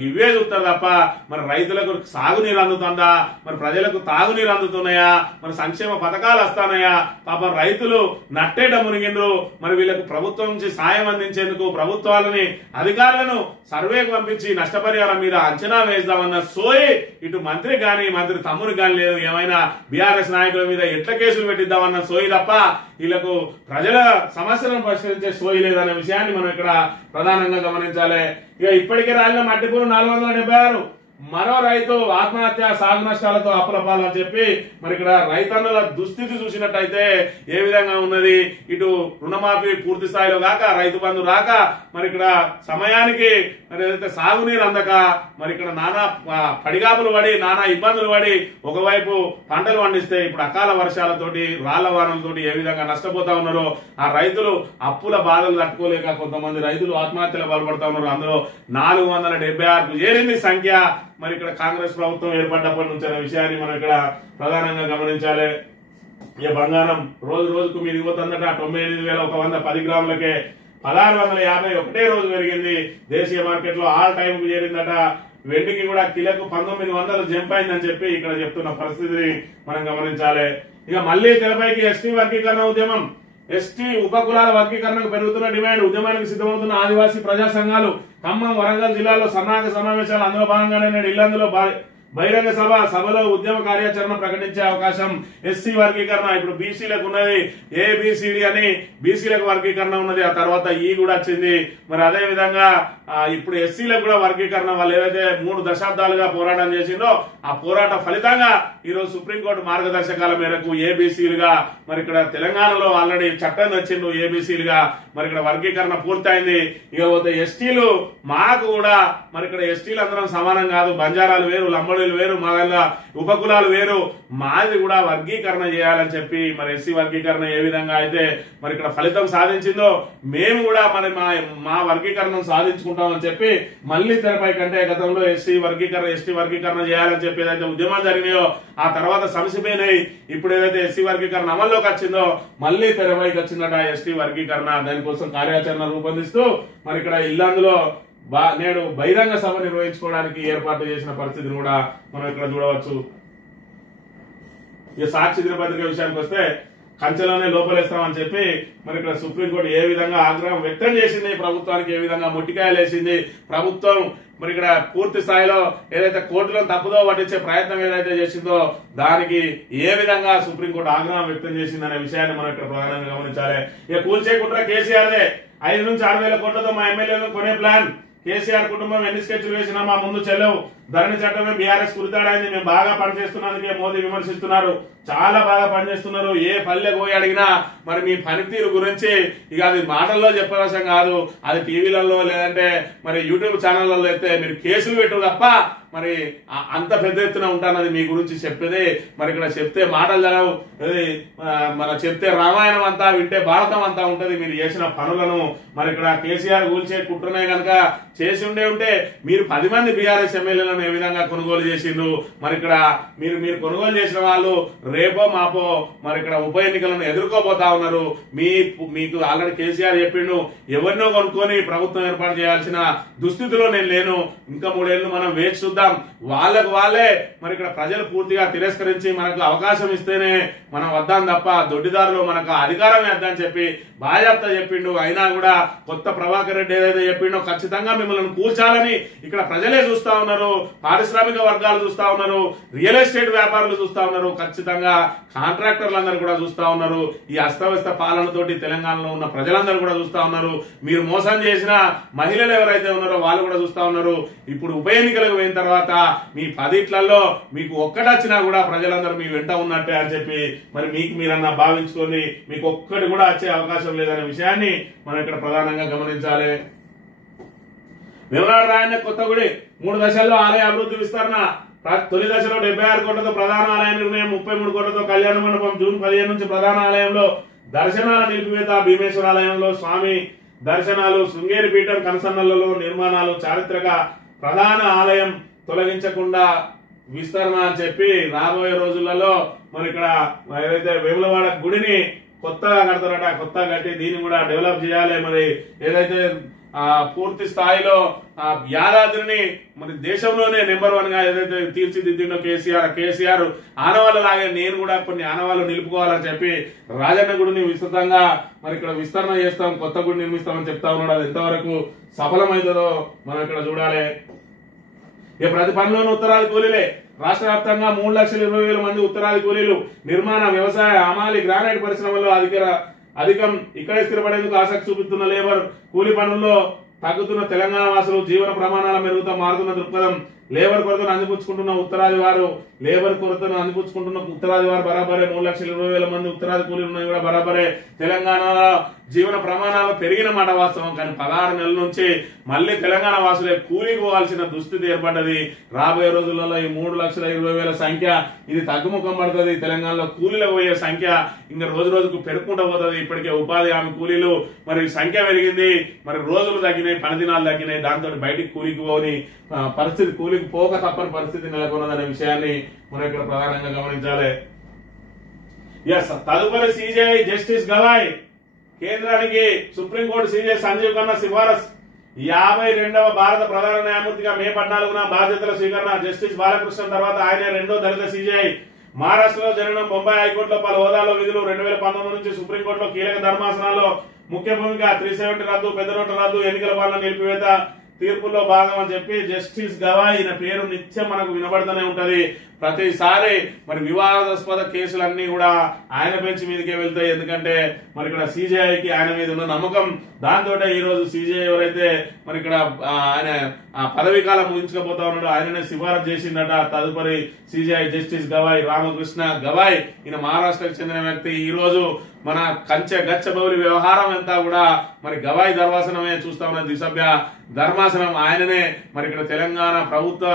ఇవే చూస్తారు తప్ప మరి రైతులకు సాగునీరు అందుతుందా, మరి ప్రజలకు తాగునీరు అందుతున్నాయా, మరి సంక్షేమ పథకాలు వస్తానయా, పాపం రైతులు నట్టేట మునిగిండ్రు. మరి వీళ్ళకు ప్రభుత్వం నుంచి సాయం అందించేందుకు ప్రభుత్వాలని అధికారులను సర్వేకు పంపించి నష్టపరిహారం మీద అంచనా వేద్దామన్న సోయి ఇటు మంత్రి గాని మంత్రి తమ్ముడికి గాని లేదు. ఏమైనా బీఆర్ఎస్ నాయకుల మీద ఎట్ల కేసులు పెట్టిద్దామన్న సోయి తప్ప వీళ్ళకు ప్రజల సమస్యలను పరిష్కరించే సోయి లేదనే విషయాన్ని మనం ఇక్కడ ప్రధానంగా గమనించాలి. ఇక ఇప్పటికే రాలిన మట్టిపూరు 476 మరో రైతు ఆత్మహత్య సాగు నష్టాలతో అప్పులపాలని చెప్పి మరి ఇక్కడ రైతన్నుల దుస్థితి చూసినట్టయితే ఏ విధంగా ఉన్నది. ఇటు రుణమాఫీ పూర్తి స్థాయిలో కాక, రైతు బంధు రాక, మరి ఇక్కడ సమయానికి మరి ఏదైతే సాగునీరు అందక, మరి ఇక్కడ నానా పడిగాపులు పడి నానా ఇబ్బందులు పడి ఒకవైపు పంటలు పండిస్తే ఇప్పుడు అకాల వర్షాలతోటి రాళ్ల వానలతోటి ఏ విధంగా నష్టపోతా ఉన్నారో ఆ రైతులు అప్పుల బాధలు తట్టుకోలేక కొంతమంది రైతులు ఆత్మహత్యలు పాల్పడతా ఉన్నారు. అందులో 476కు చేరింది సంఖ్య. మరి ఇక్కడ కాంగ్రెస్ ప్రభుత్వం ఏర్పడ్డప్పటి నుంచి అనే విషయాన్ని మనం ఇక్కడ ప్రధానంగా గమనించాలి. ఇక బంగారం రోజు రోజుకు మీరు ఇవ్వతుందట 98,110 గ్రాములకే 1650 ఒకటే రోజు పెరిగింది. దేశీయ మార్కెట్ లో ఆల్ టైం కు చేరిందట. వెండికి కూడా కిలోకు 1900 జంప్ అయిందని చెప్పి ఇక్కడ చెప్తున్న పరిస్థితిని మనం గమనించాలి. ఇక మళ్లీ తెరపైకి ఎస్టీ వర్గీకరణ ఉద్యమం, ఎస్టీ ఉపకులాల వర్గీకరణకు పెరుగుతున్న డిమాండ్, ఉద్యమానికి సిద్ధమవుతున్న ఆదివాసీ ప్రజా సంఘాలు. ఖమ్మం, వరంగల్ జిల్లాలో సన్నాహక సమావేశాలు. అందులో భాగంగానే నేడు ఇల్లందులో బహిరంగ సభలో ఉద్యమ కార్యాచరణ ప్రకటించే అవకాశం. ఎస్సీ వర్గీకరణ ఇప్పుడు బీసీలకు ఉన్నది, ఏబిసిడి అని బీసీలకు వర్గీకరణ ఉన్నది. ఆ తర్వాత ఈ కూడా వచ్చింది. మరి అదే విధంగా ఇప్పుడు ఎస్సీలకు కూడా వర్గీకరణ. వాళ్ళు ఏదైతే 3 దశాబ్దాలుగా పోరాటం చేసిందో ఆ పోరాట ఫలితంగా ఈరోజు సుప్రీంకోర్టు మార్గదర్శకాల మేరకు ఏబిసిలుగా మరి ఇక్కడ తెలంగాణలో ఆల్రెడీ చట్టం వచ్చిండు ఏబిసిలుగా. మరి ఇక్కడ వర్గీకరణ పూర్తయింది. ఇక పోతే ఎస్టీలు మాకు కూడా మరి ఇక్కడ ఎస్టీలు అందరం సమానం కాదు, బంజారాలు వేరు, లంబడీలు వేరు, మగళ్ళ ఉపకులాలు వేరు, మాది కూడా వర్గీకరణ చేయాలని చెప్పి మరి ఎస్సీ వర్గీకరణ ఏ విధంగా అయితే మరి ఇక్కడ ఫలితం సాధించిందో మేము కూడా మరి మా వర్గీకరణను సాధించుకుంటామని చెప్పి మళ్లీ తెరపై కంటే గతంలో ఎస్టీ వర్గీకరణ చేయాలని చెప్పి ఏదైతే ఉద్యమాలు జరిగినాయో ఆ తర్వాత సమసిపోయినాయి. ఇప్పుడు ఏదైతే ఎస్సీ వర్గీకరణ అమల్లోకి వచ్చిందో మళ్లీ తెరపైకి వచ్చిందట ఎస్టీ వర్గీకరణ. దానికోసం కార్యాచరణ రూపొందిస్తూ మరి ఇక్కడ ఇల్లందులో నేడు బహిరంగ సభ నిర్వహించుకోవడానికి ఏర్పాటు చేసిన పరిస్థితిని కూడా మనం ఇక్కడ చూడవచ్చు. ఇక సాక్షి దినపత్రిక విషయానికి వస్తే కంచెలోనే లోపలేస్తామని చెప్పి మరి ఇక్కడ సుప్రీంకోర్టు ఏ విధంగా ఆగ్రహం వ్యక్తం చేసింది, ప్రభుత్వానికి ఏ విధంగా మొట్టికాయలు వేసింది. ప్రభుత్వం మరి ఇక్కడ పూర్తి స్థాయిలో ఏదైతే కోర్టులను తప్పుదో పట్టించే ప్రయత్నం ఏదైతే చేసిందో దానికి ఏ విధంగా సుప్రీంకోర్టు ఆగ్రహం వ్యక్తం చేసింది అనే విషయాన్ని మనం ఇక్కడ ప్రధానంగా గమనించాలి. ఇక కూల్చే కుట్ర కేసీఆర్దే. 5 నుంచి 6 వేల కోట్లతో మా ఎమ్మెల్యేలను కొనే ప్లాన్. కేసీఆర్ కుటుంబం ఎన్ని స్కెచ్లు వేసినా మా ముందు చెల్లవు. ధరణి చట్టమే బీఆర్ఎస్ కురితాడైంది. మేము బాగా పనిచేస్తున్నందుకే మోదీ విమర్శిస్తున్నారు. చాలా బాగా పనిచేస్తున్నారు. ఏ పల్లె పోయి అడిగినా మరి మీ పనితీరు గురించి ఇక అది మాటల్లో చెప్పవలసిన కాదు, అది టీవీలలో లేదంటే మరి యూట్యూబ్ ఛానళ్లలో అయితే మీరు కేసులు పెట్టు తప్ప మరి అంత పెద్ద ఎత్తున ఉంటానది మీ గురించి చెప్పేది. మరి ఇక్కడ చెప్తే మాటలు జరగవు, మన చెప్తే రామాయణం అంతా వింటే భారతం అంతా ఉంటది. మీరు చేసిన పనులను మరి ఇక్కడ కేసీఆర్ కూల్చే కుట్రనే కనుక చేసి ఉంటే మీరు 10 మంది బీఆర్ఎస్ ఎమ్మెల్యేలను ఏ విధంగా కొనుగోలు చేసిండ్రు. మరి ఇక్కడ మీరు కొనుగోలు చేసిన వాళ్ళు రేపో మాపో మరి ఇక్కడ ఉప ఎన్నికలను ఎదుర్కోబోతా ఉన్నారు. మీకు ఆల్రెడీ కేసీఆర్ చెప్పిండు, ఎవరినో కొనుక్కొని ప్రభుత్వం ఏర్పాటు చేయాల్సిన దుస్థితిలో నేను లేను. ఇంకా 3 ఏళ్లు మనం వేచి చూద్దాం. వాళ్ళకు వాళ్ళే మరి ఇక్కడ ప్రజలు పూర్తిగా తిరస్కరించి మనకు అవకాశం ఇస్తేనే మనం వద్దాం తప్ప దొడ్డిదారులు మనకు అధికారం వేద్దామని చెప్పి బాధ్యత చెప్పిండు. అయినా కూడా కొత్త ప్రభాకర్ రెడ్డి ఏదైతే చెప్పిండో ఖచ్చితంగా మిమ్మల్ని కూల్చాలని ఇక్కడ ప్రజలే చూస్తా ఉన్నారు, పారిశ్రామిక వర్గాలు చూస్తా ఉన్నారు, రియల్ ఎస్టేట్ వ్యాపారులు చూస్తా ఉన్నారు, ఖచ్చితంగా కాంట్రాక్టర్లందరూ కూడా చూస్తా ఉన్నారు. ఈ అస్తవ్యస్త పాలనతోటి తెలంగాణలో ఉన్న ప్రజలందరూ కూడా చూస్తా ఉన్నారు. మీరు మోసం చేసిన మహిళలు ఎవరైతే ఉన్నారో వాళ్ళు కూడా చూస్తా ఉన్నారు. ఇప్పుడు ఉప ఎన్నికలకు పోయిన తర్వాత మీ 10 మీకు ఒక్కటొచ్చినా కూడా ప్రజలందరూ మీ వెంట ఉన్నట్టే అని చెప్పి మరి మీకు మీరన్నా భావించుకొని మీకు ఒక్కటి కూడా వచ్చే అవకాశం లేదనే విషయాన్ని మనం ఇక్కడ ప్రధానంగా గమనించాలి. వేములవాడ రాయన్న కొత్తగూడి 3 దశల్లో ఆలయ అభివృద్ధి విస్తరణ. తొలి దశలో 76 కోట్లతో ప్రధాన ఆలయ నిర్ణయం, 33 కోట్లతో కళ్యాణ మండపం. జూన్ 15 నుంచి ప్రధాన ఆలయంలో దర్శనాల నిలిపివేత, భీమేశ్వరాలయంలో స్వామి దర్శనాలు, శృంగేరి పీఠం కనసన్నలలో నిర్మాణాలు, చారిత్రక ప్రధాన ఆలయం తొలగించకుండా విస్తరణ అని చెప్పి రాబోయే రోజులలో మరి ఇక్కడ ఏదైతే వేములవాడ గుడిని కొత్తగా కడతారట, కొత్తగా కట్టి దీన్ని కూడా డెవలప్ చేయాలి. మరి ఏదైతే పూర్తి స్థాయిలో యాదాద్రిని మరి దేశంలోనే నెంబర్ 1 గా ఏదైతే తీర్చిదిద్దిండో కేసీఆర్ ఆనవాళ్ళ లాగే నేను కూడా కొన్ని ఆనవాళ్ళు నిలుపుకోవాలని చెప్పి రాజన్న గుడిని విస్తృతంగా మరి ఇక్కడ విస్తరణ చేస్తాం, కొత్త గుడి నిర్మిస్తామని చెప్తా ఉన్నాడు. అది ఎంతవరకు సఫలమైందో మనం ఇక్కడ చూడాలి. ఇక ప్రతి పనిలోనూ ఉత్తరాది కూలీలే. రాష్ట్ర వ్యాప్తంగా 3,20,000 మంది ఉత్తరాది కూలీలు. నిర్మాణ, వ్యవసాయ, హమాలి, గ్రానైట్ పరిశ్రమల్లో అధికం ఇక్కడే స్థిరపడేందుకు ఆసక్తి చూపుతున్న లేబర్ కూలీ పనుల్లో తగ్గుతున్న తెలంగాణ వాసులు జీవన ప్రమాణాల మెరుగుతో మారుతున్న దృక్పథం. లేబర్ కొరతను అందిపుచ్చుకుంటున్న ఉత్తరాది వారు బరాబరే 3,20,000 మంది ఉత్తరాది కూలీలు ఉన్నాయి కూడా బరాబరే. తెలంగాణలో జీవన ప్రమాణాలు పెరిగిన మాట వాస్తవం, కానీ 16 నెలల నుంచి మళ్ళీ తెలంగాణ వాసులే కూలీకి పోవాల్సిన దుస్థితి ఏర్పడ్డది. రాబోయే రోజులలో ఈ 3,20,000 సంఖ్య ఇది తగ్గుముఖం పడుతుంది. తెలంగాణలో కూలీలకు పోయే సంఖ్య ఇంకా రోజు రోజుకు పెరుగుకుంటూ పోతుంది. ఇప్పటికే ఉపాధి హామీ కూలీలు మరి సంఖ్య పెరిగింది, మరి రోజులు తగ్గినాయి, పని దినాలు తగ్గినాయి. దాంతో బయటికి కూలీకి పోని పరిస్థితి, కూలీకి పోక తప్పని పరిస్థితి నెలకొన్నదనే విషయాన్ని మనం ఇక్కడ ప్రధానంగా గమనించాలి. తదుపరి సిజేఐ జస్టిస్ గవాయ్ కేంద్రానికి సుప్రీంకోర్టు సిజేఐ సంజీవ్ ఖన్నా సిఫారసు. 52వ భారత ప్రధాన న్యాయమూర్తిగా మే 14న బాధ్యతల స్వీకరణ. జస్టిస్ బాలకృష్ణ తర్వాత ఆయన రెండో దళిత సిజేఐ. మహారాష్ట్రలో జరిగిన బొంబాయి హైకోర్టులో పలు హోదాలో విధులు. 2019 నుంచి సుప్రీంకోర్టులో కీలక ధర్మాసనాల్లో ముఖ్య భూమిక. 370 రద్దు, పెద్ద నోట్ల రద్దు, ఎన్నికల పాలన నిలిపివేత తీర్పుల్లో భాగం అని చెప్పి జస్టిస్ గవాయ్ ఈయన పేరు నిత్యం మనకు వినబడుతూనే ఉంటది. ప్రతిసారి మరి వివాదాస్పద కేసులన్నీ కూడా ఆయన బెంచ్ మీదకే వెళ్తాయి. ఎందుకంటే మరి ఇక్కడ సిజేఐకి ఆయన మీద ఉన్న నమ్మకం, దాంతో ఈ రోజు సిజేఐ ఎవరైతే మరి ఇక్కడ ఆయన పదవీ కాలం ముగించుకోబోతా ఉన్నాడు ఆయననే సిఫారసు చేసిందట. తదుపరి సిజేఐ జస్టిస్ గవాయ్ రామకృష్ణ గవాయ్. ఈయన మహారాష్ట్రకు చెందిన వ్యక్తి. ఈ రోజు మన కంచె గచ్చబౌలి వ్యవహారం అంతా కూడా మరి గవాయ్ ధర్మాసనమే చూస్తా ఉన్న ద్విసభ్య ధర్మాసనం ఆయననే. మరి ఇక్కడ తెలంగాణ ప్రభుత్వ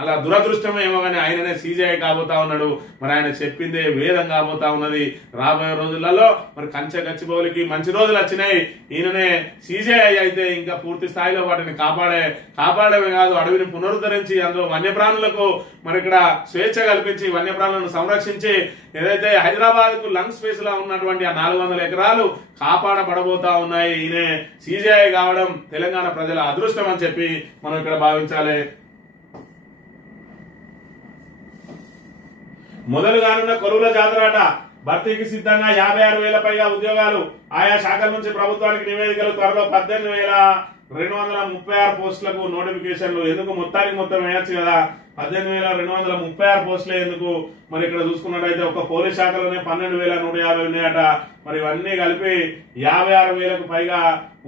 అలా దురదృష్టమేమో కానీ ఆయననే సిజేఐ కాబోతా ఉన్నాడు. మరి ఆయన చెప్పిందే వేదం కాబోతా ఉన్నది. రాబోయే రోజులలో మరి కంచె గచ్చిబౌలికి మంచి రోజులు వచ్చినాయి. ఈయననే సిజేఐ అయితే ఇంకా పూర్తి స్థాయిలో వాటిని కాపాడమే కాదు, అడవిని పునరుద్ధరించి అందులో వన్యప్రాణులకు మరి ఇక్కడ స్వేచ్ఛ కల్పించి వన్యప్రాణులను సంరక్షించి ఏదైతే హైదరాబాద్ కు లంగ్ స్పేస్ లా ఉన్నటువంటి ఆ 400 ఎకరాలు కాపాడబడబోతా ఉన్నాయి. ఈయన సిజేఐ కావడం తెలంగాణ ప్రజల అదృష్టం అని చెప్పి మనం ఇక్కడ భావించాలి. మొదలుగానున్న కొలువుల జాతరాట భర్తీకి సిద్ధంగా 56,000 పైగా ఉద్యోగాలు. ఆయా శాఖల నుంచి ప్రభుత్వానికి నివేదికలు. త్వరలో 18,236 పోస్టులకు నోటిఫికేషన్లు. ఎందుకు మొత్తం వేయచ్చు కదా, 18,236 పోస్టులే ఎందుకు? మరి ఇక్కడ చూసుకున్నట్టయితే ఒక పోలీస్ శాఖలోనే 12,150 ఉన్నాయట. మరి ఇవన్నీ కలిపి 56,000కు పైగా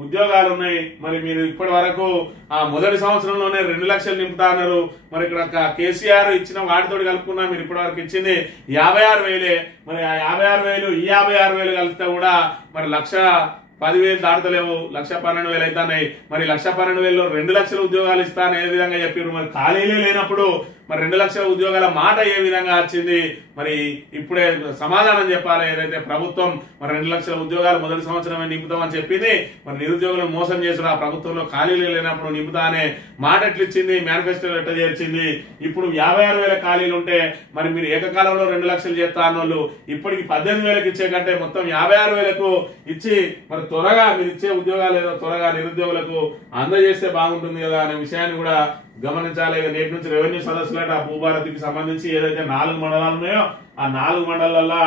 ఉద్యోగాలు ఉన్నాయి. మరి మీరు ఇప్పటి వరకు ఆ మొదటి సంవత్సరంలోనే 2 లక్షలు నింపుతా అన్నారు. మరి ఇక్కడ కేసీఆర్ ఇచ్చిన వాటితో కలుపుకున్నా మీరు ఇప్పటి వరకు ఇచ్చింది 56,000. మరి ఆ 56,000 ఈ 56,000 కలిపితే కూడా మరి 1,10,000 దాటలేవు, 1,12,000 అవుతాయి. మరి 1,12,000లో 2 లక్షల ఉద్యోగాలు ఇస్తాను ఏ విధంగా చెప్పారు? మరి ఖాళీలే లేనప్పుడు మరి 2 లక్షల ఉద్యోగాల మాట ఏ విధంగా వచ్చింది? మరి ఇప్పుడే సమాధానం చెప్పాలి. ఏదైతే ప్రభుత్వం మరి 2 లక్షల ఉద్యోగాలు మొదటి సంవత్సరమే నింపుతామని చెప్పింది, మరి నిరుద్యోగులను మోసం చేసిన ఆ ప్రభుత్వంలో ఖాళీలు లేనప్పుడు నింపుతా అనే మాట ఎట్లిచ్చింది, మేనిఫెస్టోలో ఎట్లా చేర్చింది? ఇప్పుడు 56,000 ఖాళీలు ఉంటే మరి మీరు ఏకకాలంలో 2 లక్షలు చేస్తా అన్నోళ్ళు ఇప్పటికి 18,000కి ఇచ్చే కంటే మొత్తం 56,000కు ఇచ్చి మరి త్వరగా మీరు ఇచ్చే ఉద్యోగాలు ఏదో త్వరగా నిరుద్యోగులకు అందజేస్తే బాగుంటుంది కదా అనే విషయాన్ని కూడా గమనించాలి. నేటి నుంచి రెవెన్యూ సదస్సులట భూభారతికి సంబంధించి ఏదైతే 4 మండలాలు ఉన్నాయో ఆ 4 మండలాల్లో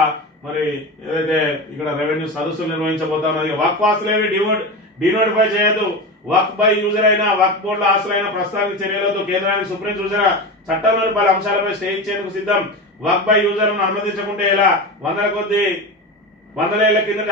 మరి ఏదైతే ఇక్కడ రెవెన్యూ సదస్సులు నిర్వహించబోతా ఉన్నది. వక్ వాసులేవి డినోటిఫై చేయదు. వక్ బై యూజర్ అయినా వక్ బోర్డుల ఆస్తులైన ప్రస్తుతానికి చర్యలతో కేంద్రానికి సుప్రీం సూచన. చట్టంలోని పలు అంశాలపై స్టే ఇచ్చేందుకు సిద్ధం. వక్ బై యూజర్లను అనుమతించకుంటే ఎలా? 100 ఏళ్ల కిందటి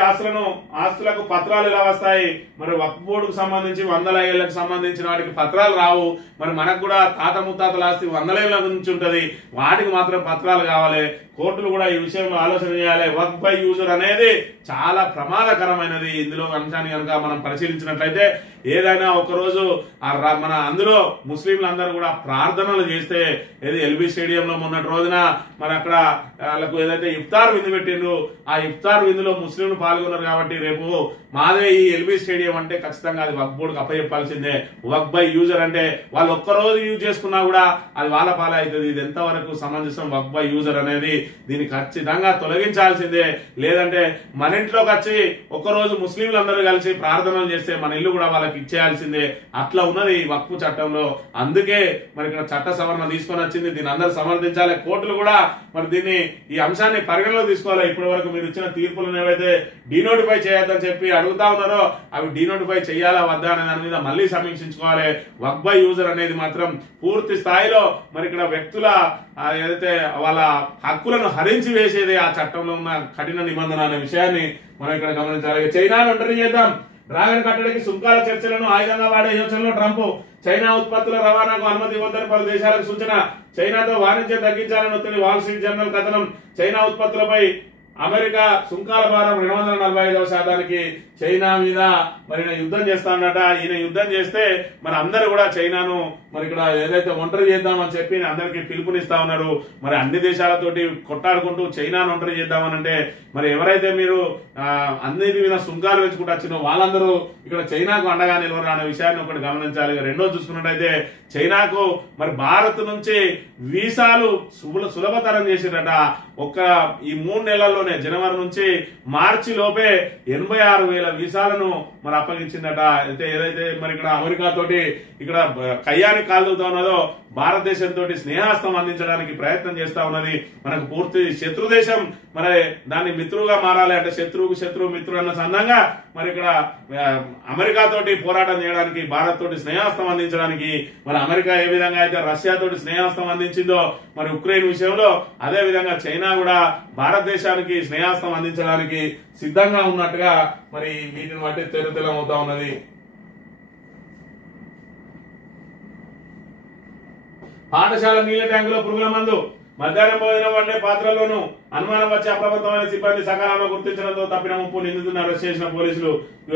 ఆస్తులకు పత్రాలు ఎలా వస్తాయి? మరి వక్ఫ్ బోర్డుకు సంబంధించి 100 ఏళ్లకు సంబంధించిన వాటికి పత్రాలు రావు. మరి మనకు కూడా తాత ముత్తాతల ఆస్తి 100 ఏళ్ల నుంచి ఉంటది, వాటికి మాత్రం పత్రాలు కావాలి. కోర్టులు కూడా ఈ విషయంలో ఆలోచన చేయాలి. వక్ బై యూజర్ అనేది చాలా ప్రమాదకరమైనది. ఇందులో అంశాన్ని కనుక మనం పరిశీలించినట్లయితే ఏదైనా ఒకరోజు మన అందులో ముస్లింలందరూ కూడా ప్రార్థనలు చేస్తే ఏది ఎల్బీ స్టేడియంలో మొన్నటి రోజున మరి అక్కడ వాళ్ళకు ఏదైతే ఇఫ్తార్ విందు పెట్టిండ్రు ఆ ఇఫ్తార్ విందులో ముస్లింలు పాల్గొన్నారు. కాబట్టి రేపు మాదే ఈ ఎల్బీ స్టేడియం అంటే ఖచ్చితంగా అది వక్ బోర్డుకు అప్పచెప్పాల్సిందే. వక్ బై యూజర్ అంటే వాళ్ళు ఒక్కరోజు యూజ్ చేసుకున్నా కూడా అది వాళ్ళ పాలే అవుతుంది. ఇది ఎంతవరకు సమంజసం? వక్ బై యూజర్ అనేది దీన్ని ఖచ్చితంగా తొలగించాల్సిందే. లేదంటే మన ఇంట్లోకి వచ్చి ఒక్కరోజు ముస్లింలందరూ కలిసి ప్రార్థనలు చేస్తే మన ఇల్లు కూడా వాళ్ళకి ఇచ్చేయాల్సిందే. అట్లా ఉన్నది వక్ఫ్ చట్టంలో. అందుకే మరి ఇక్కడ చట్ట సవరణ తీసుకొని వచ్చింది. దీన్ని అందరూ సమర్థించాలి. కోర్టులు కూడా మరి దీన్ని ఈ అంశాన్ని పరిగణలోకి తీసుకోవాలి. ఇప్పటి వరకు మీరు ఇచ్చిన తీర్పులను ఏవైతే డీనోటిఫై చేయొద్దని చెప్పి అడుగుతా ఉన్నారో అవి డీనోటిఫై చేయాలా వద్దా అనే దాని మీద మళ్ళీ సమీక్షించుకోవాలి. వక్ బై యూజర్ అనేది మాత్రం పూర్తి స్థాయిలో మరి ఇక్కడ వ్యక్తుల ఏదైతే వాళ్ళ హక్కులను హరించి వేసేది ఆ చట్టంలో ఉన్న కఠిన నిబంధన అనే విషయాన్ని మనం ఇక్కడ గమనించాలి. చైనాను ఒంటరి చేద్దాం. డ్రాగన్ కట్టడికి సుంకాల చర్చలను ఆయుధంగా వాడే యోచనలో ట్రంప్. చైనా ఉత్పత్తుల రవాణాకు అనుమతి ఇవ్వద్దని పలు దేశాలకు సూచన. చైనాతో వాణిజ్యం తగ్గించాలని ఒత్తిడి. వాల్ స్ట్రీట్ జర్నల్ కథనం. చైనా ఉత్పత్తులపై అమెరికా సుంకాల భారం 245%. చైనా మీద మరి యుద్ధం చేస్తాడట. ఈయన యుద్ధం చేస్తే మరి అందరూ కూడా చైనాను మరి ఇక్కడ ఏదైతే ఒంటరి చేద్దామని చెప్పి అందరికి పిలుపునిస్తా ఉన్నారు. మరి అన్ని దేశాలతోటి కొట్టాడుకుంటూ చైనాను ఒంటరి చేద్దామనంటే మరి ఎవరైతే మీరు అన్నిటి మీద సుంకాలు పెంచుకుంటూ వచ్చినో వాళ్ళందరూ ఇక్కడ చైనాకు అండగా నిలవరు అనే విషయాన్ని ఒకటి గమనించాలి. రెండోది చూసుకున్నట్టయితే చైనాకు మరి భారత్ నుంచి వీసాలు సులభతరం చేసిరట. ఈ 3 నెలల్లోనే జనవరి నుంచి మార్చి లోపే 86,000 వీసాలను మరి అప్పగించిందట. అయితే ఏదైతే మరి ఇక్కడ అమెరికా తోటి ఇక్కడ కయ్యానికి కాలుతూ ఉన్నదో భారతదేశంతో స్నేహాస్తం అందించడానికి ప్రయత్నం చేస్తా ఉన్నది. మనకు పూర్తి శత్రు దేశం మరి దాన్ని మిత్రుగా మారాలి అంటే శత్రువుకు శత్రువు మిత్రుడు అన్న సందంగా మరి ఇక్కడ అమెరికా తోటి పోరాటం చేయడానికి భారత్ తోటి స్నేహాస్తం అందించడానికి మరి అమెరికా ఏ విధంగా అయితే రష్యా తోటి స్నేహాస్తం అందించిందో మరి ఉక్రెయిన్ విషయంలో అదే విధంగా చైనా కూడా భారతదేశానికి స్నేహాస్తం అందించడానికి సిద్ధంగా ఉన్నట్టుగా మరి వీటిని బట్టి తెలం అవుతా ఉన్నది. పాఠశాల నీళ్ల ట్యాంకులో పురుగుల మందు. మధ్యాహ్నం భోజనం వండే పాత్రల్లోనూ అనుమానం వచ్చి అప్రమత్తమైన సిబ్బంది సకాలంలో గుర్తించడంతో తప్పిన ముప్పు నిందితులను అరెస్ట్ చేసిన పోలీసులు.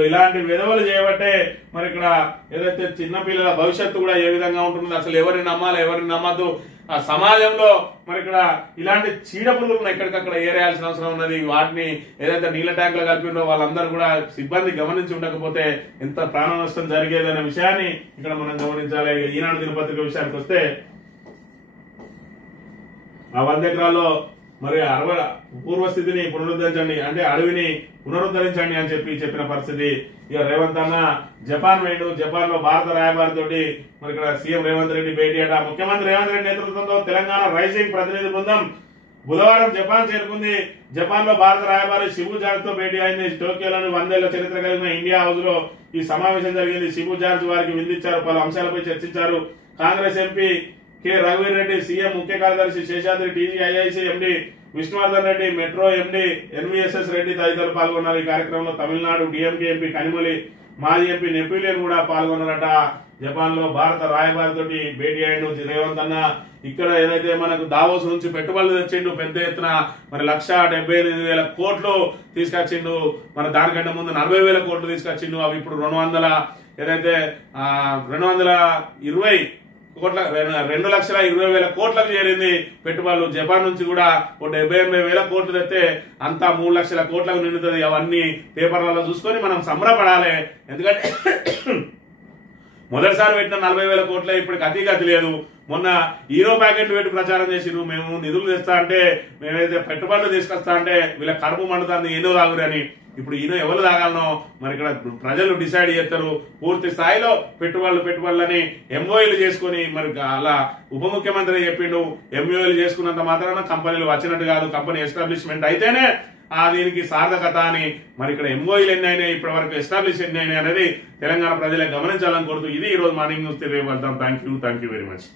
ఇలాంటి విధవలు చేయబట్టే మరి ఇక్కడ ఏదైతే చిన్నపిల్లల భవిష్యత్తు కూడా ఏ విధంగా ఉంటుందో, అసలు ఎవరిని నమ్మాలి ఎవరిని నమ్మద్దు, ఆ సమాజంలో మరి ఇక్కడ ఇలాంటి చీడ పురుగులను ఎక్కడికక్కడ ఏరేయాల్సిన అవసరం ఉన్నది. వాటిని ఏదైతే నీళ్ల ట్యాంకులు కలిపిండో వాళ్ళందరూ కూడా సిబ్బంది గమనించి ఉండకపోతే ఎంత ప్రాణ నష్టం జరిగేదనే విషయాన్ని ఇక్కడ మనం గమనించాలి. ఈనాడు దినపత్రిక విషయానికి వస్తే ఆ 100 ఎకరాల్లో మరి పూర్వస్థితిని పునరుద్ధరించండి అంటే అడవిని పునరుద్ధరించండి అని చెప్పిన పరిస్థితి. ఇక రేవంత్ అన్న జపాన్ వేయండు. జపాన్ లో భారత రాయబారి తోటి మరి ఇక్కడ సీఎం రేవంత్ రెడ్డి భేటీ అట. ముఖ్యమంత్రి రేవంత్ రెడ్డి నేతృత్వంలో తెలంగాణ రైజింగ్ ప్రతినిధి బృందం బుధవారం జపాన్ చేరుకుంది. జపాన్ లో భారత రాయబారి శిబు జార్జ్ తో భేటీ అయింది. టోక్యోలోని 100 ఏళ్ల చరిత్ర కలిగిన ఇండియా హౌస్ లో ఈ సమావేశం జరిగింది. శిబు జార్జ్ వారికి విందించారు. పలు అంశాలపై చర్చించారు. కాంగ్రెస్ ఎంపీ కె రఘువీర్ రెడ్డి, సీఎం ముఖ్య కార్యదర్శి Seshadri, TGIIC MD Vishnuvardhan Reddy, metro MD NVSS Reddy తదితరులు పాల్గొన్నారు. ఈ కార్యక్రమంలో తమిళనాడు డిఎంకే ఎంపీ కనిమొలి, మాజీ ఎంపీ నెపోలియన్ కూడా పాల్గొన్నారట. జపాన్ లో భారత రాయబారి తోటి భేటీ అయ్యిండు రేవంత్ అన్న. ఇక్కడ ఏదైతే మనకు దావోస్ నుంచి పెట్టుబడులు తెచ్చిండు పెద్ద ఎత్తున మరి 1,78,000 కోట్లు తీసుకొచ్చిండు. మరి దానికంటే ముందు 40,000 కోట్లు తీసుకొచ్చిండు. అవి ఇప్పుడు 220 కోట్ల 2,20,000 కోట్లకు చేరింది పెట్టుబడులు. జపాన్ నుంచి కూడా 78,000 కోట్లు తెస్తే అంతా 3 లక్షల కోట్లకు నిండుతుంది. అవన్నీ పేపర్లలో చూసుకొని మనం సంబరపడాలి. ఎందుకంటే మొదటిసారి పెట్టిన 40,000 కోట్లే ఇప్పటికి అతిగతి లేదు. మొన్న హీరో ప్యాకెట్లు పెట్టి ప్రచారం చేసిరు. మేము నిధులు తెస్తా అంటే, మేమైతే పెట్టుబడులు తీసుకొస్తా అంటే వీళ్ళ కడుపు మండుతుంది ఏదో తాగురని. ఇప్పుడు ఈయన ఎవరు తాగాలనో మరి ఇక్కడ ప్రజలు డిసైడ్ చేస్తారు. పూర్తి స్థాయిలో పెట్టుబడులని ఎంఓఏలు చేసుకుని మరి అలా ఉప ముఖ్యమంత్రి చెప్పిండు. ఎంఓఏలు చేసుకున్నంత మాత్రాన కంపెనీలు వచ్చినట్టు కాదు, కంపెనీ ఎస్టాబ్లిష్మెంట్ అయితేనే దీనికి సార్థకత అని. మరి ఇక్కడ ఎంఓఏలు ఎన్ని అయినాయి, ఇప్పటి వరకు ఎస్టాబ్లిష్ ఎన్ని అయినాయి అనేది తెలంగాణ ప్రజలే గమనించాలని కోరుతూ ఇది ఈ రోజు మార్నింగ్ న్యూస్. రేపు వెళ్తాం. Thank you very much.